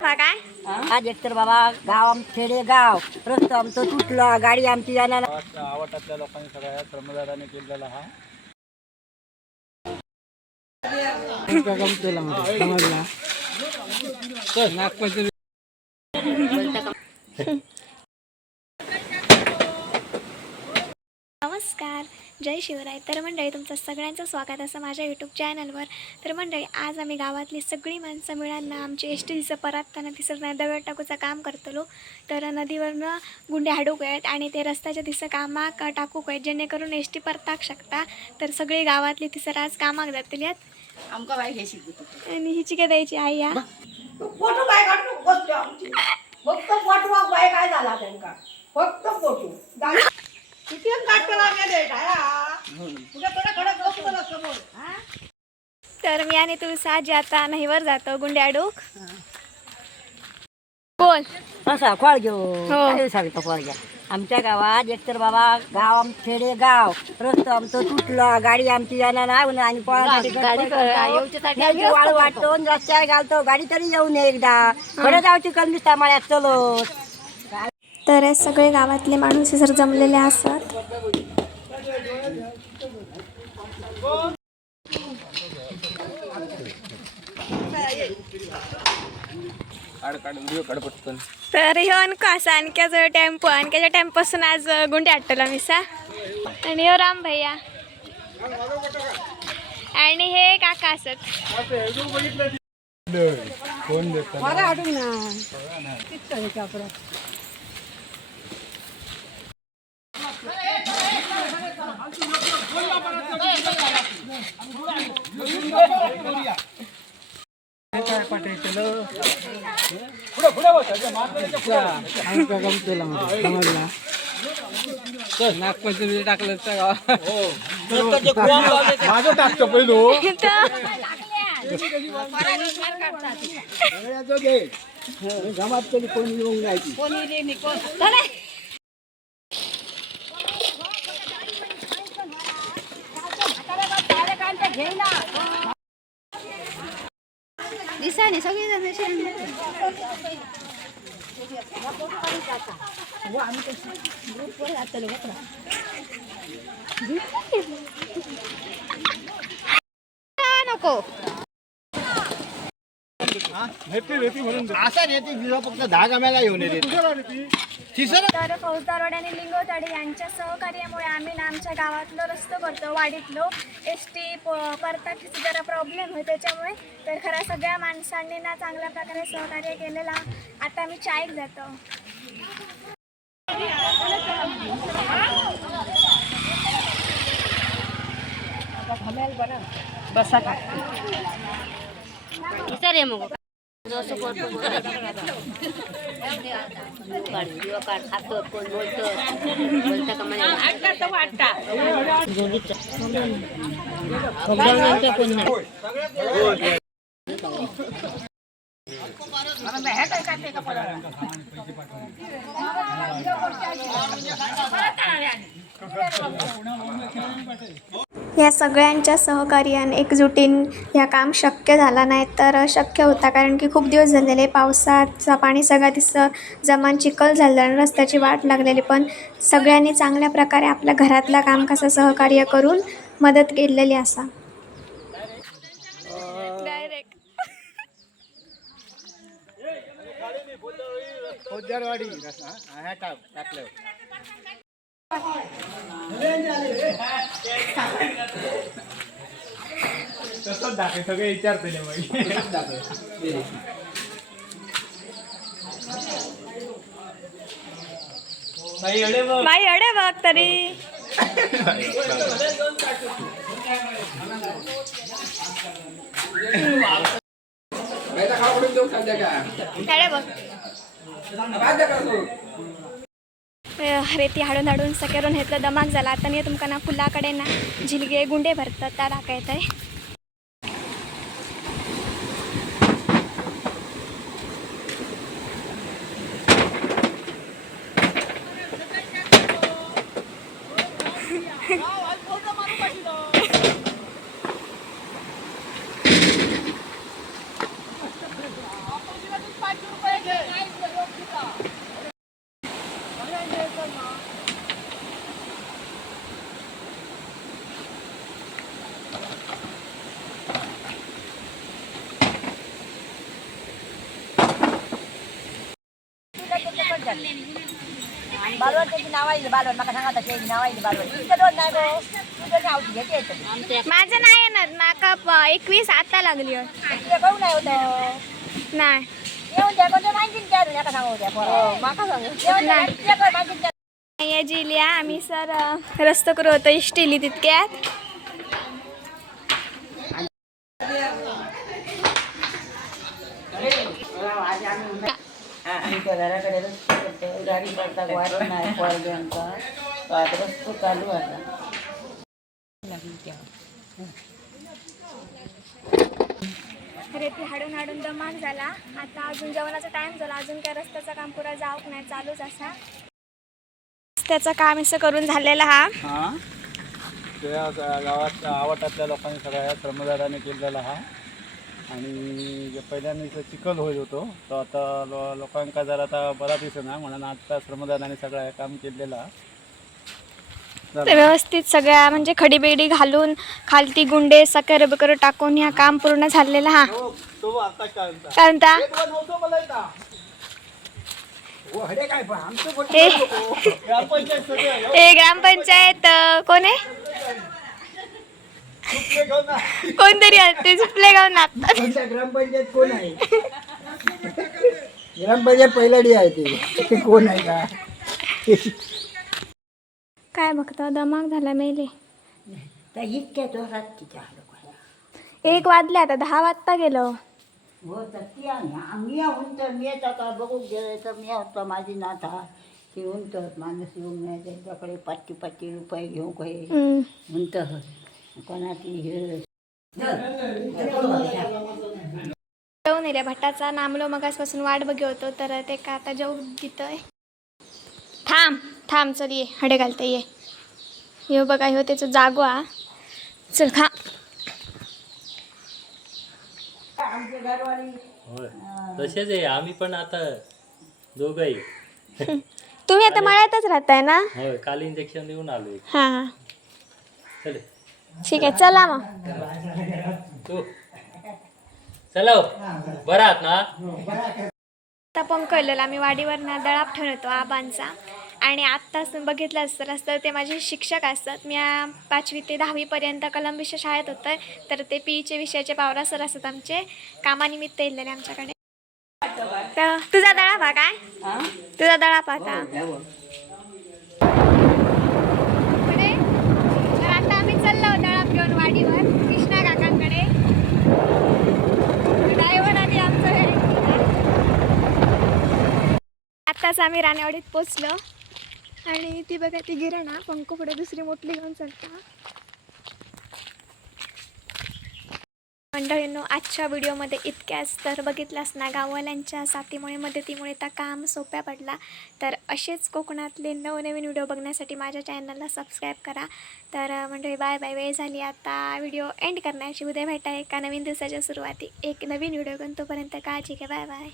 काय? आज एकतर बाबा गाव आम खेडे गाव रस्तो आमचं तुटला गाडी आमची जाणार गावात आवडतातल्या लोकांनी सगळ्या श्रमदानाने केलेला हा. नमस्कार जय शिवराय. तर मंडळी तुमचं सगळ्यांचं स्वागत असं माझ्या यूट्यूब चॅनलवर तर मंडळी आज आम्ही गावातली सगळी माणसं मिळून आमची एस टी दिसं परतताना दिसत नाही दगड टाकूचं काम करतलो. तर नदीवरनं गुंडे हाडूक आहेत आणि ते रस्त्याच्या दिसं कामाक टाकूक आहेत जेणेकरून एस टी परताक शकता. तर सगळी गावातली तिसर आज कामाक जातली आहेत आमका बाई शिकतो आणि हिची काय द्यायची आई या फक्त फोटो किती हा? तर मी आणि तू साजी आता नाहीवर जातो गुंडे हाडूक बोल. असा खोळ घेऊ. हो. खोळ घ्या. आमच्या गावात एकतर बाबा गाव आम खेडे गाव. रस्तो आमचं तुटला गाडी आमची जाणार नाही आणि. वाळू वाटतो रस्त्यावर घालतो गाडी तरी येऊ नये एकदा. खरं जाऊची कमी मळ्यात चलो तर हे सगळे गावातले माणूस जर जमलेले असत. तर ह्यो अनको असा अनक्याचा टेम्पो अनक्याच्या टेम्पोसून आज गुंडे हाडटलो मिसा आणि ह्यो राम भैया. आणि हे काका असत. नागपंचमी टाकलं माझं टाकतो पहिलो जमात कधी कोणी येऊन जायची दिसाने सगळेजण आम्ही ग्रुपवर जातलो बघा नको असा नेते फक्त दहा गाम्याला येऊन येते. तर आणि लिंगोताडी यांच्या सहकार्यामुळे आम्ही ना आमच्या गावातलं रस्तो करतो वाडीतलो. एस टी परताची जरा प्रॉब्लेम होतो त्याच्यामुळे. तर खरं सगळ्या माणसांनी ना चांगल्या प्रकारे सहकार्य केलेला आता आम्ही चायक जातो. ఇస్తారేమో या सगळ्यांच्या सहकार्याने एकजुटीन या काम शक्य झाला नाही तर शक्य होता कारण की खूप दिवस झालेले पावसाचा पाणी सगळा दिसं जमान चिखल झालं आणि रस्त्याची वाट लागलेली पण सगळ्यांनी चांगल्या प्रकारे आपल्या घरातलं काम कसं सहकार्य करून मदत केलेली असा ह्या टाकलं तसंच दाखव सगळे विचारते बाई अडे बघ. तरी. अडे बघ. रेती हाडून हाडून सकेरून घेतलं दमाक झाला. आता मी तुमका ना फुलाकडे ना झिलगे गुंडे भरतात त्या दाखवत बालवड त्याची नाव आली बालवड मला सांगा तशी नाव आली बालवड तुमचं दोन नाही गो तुझं नाव घेते माझं नाही येणार. नाका एकवीस आता लागली तुझं काहून नाही. होतं नाही येऊन द्या कोणतं माहिती विचारून सांगू द्या माका सांगू येऊन द्या नाही. तुझ्याकडे माहिती जिल्या. आम्ही सर रस्त करू होतो. इष्टिली तितक्यात. आमच्या घराकडे रस्ते करतो. गाडी पडता वाट नाही पडल्यांचा तो आता रस्तो चालू आता. रेती हाडून हाडून दमाग झाला. आता अजून जेवणाचा टाइम झाला. अजून काय रस्त्याचं काम पुरा जाऊक नाही. चालूच असा. रस्त्याचं काम असं करून झालेलं हा. हा. गावात आवटातल्या लोकांनी सगळ्या श्रमदाराने केलेला हा. आणि जे पहिल्यांदा इथं चिखल होत होतो तो आता लो लोकांका जर आता बरा दिसना म्हणून आता श्रमदाराने सगळं काम केलेलं ते व्यवस्थित सगळ्या म्हणजे खडी बेडी घालून खालती गुंडे सकर बिकर टाकून ह्या काम पूर्ण झालेलं हा तो तो आता काय म्हणता? काय म्हणता एक वर नव्हतं बोलायचा. हे ग्रामपंचायत कोण आहे. कोणतरी आहे, ते झुपले गाव नागतात कोणत्या ग्रामपंचायत कोण आहे? ग्रामपंचायत पहिलाडी आहे ते. ते कोण आहे का? काय बघता? दमाग झाला मेले. तर इतक्या जोरात तिच्या लोकांना एक वाजले आता दहा वाजता गेलो. हो तर ती आम्ही तर मी आता बघू गेले. तर मी होतो माझी नाथा. ती म्हणतात माणूस येऊन नाही त्यांच्याकडे पाचशे पाचशे रुपये घेऊ काही हम्म. म्हणतं जेवून येल्या भटाचा नामलो मगासपासून वाट बघी होतो तर ते का आता जेव देतोय. थांब थांब चल ये हडे घालते ये. ह्यो बघा ह्यो त्याचं जागो हा. चल खा. तसेच आहे आम्ही पण आता दोघंही. तुम्ही आता मळ्यातच राहताय ना? काल इंजेक्शन देऊन आलोय. हां हां. चल ठीक आहे चला मग. तू. चला हो. बरं आहात ना? आता पंकळलेला आम्ही वाडीवर ना दळाप ठेवून होतो आबांचा. आणि आत्ताच बघितलं असतं असतं ते माझे शिक्षक असतात. मी आ, पाचवी ते दहावीपर्यंत कलम विषय शाळेत होतं तर ते पीचे विषयाचे पावरा सर असतात आमचे. कामानिमित्त येलेले आमच्याकडे. तर तुझा दळाप हा काय? तुझा दळाप आता पुढे? तर आता आम्ही चाललो दळाप घेऊन वाडीवर कृष्णा काकांकडे ड्रायव्हर आधी आमचं हे आत्ताच आम्ही राणेवाडीत पोचलो. आणि ती बघा ती गिरणा पंख पुढे दुसरी मोठली घेऊन चालता. मंडळींनो आजच्या व्हिडिओमध्ये इतक्याच. तर बघितलास ना गाववाल्यांच्या साथीमुळे मदतीमुळे त्या काम सोप्या पडला. तर असेच कोकणातले नवनवीन व्हिडिओ बघण्यासाठी माझ्या चॅनलला सबस्क्राईब करा. तर मंडळी बाय बाय. वेळ झाली आता. व्हिडिओ एंड करण्याची. उद्या भेटा एका नवीन दिवसाच्या सुरुवाती. एक नवीन व्हिडिओ घेऊन तोपर्यंत काळजी घ्या. Bye bye.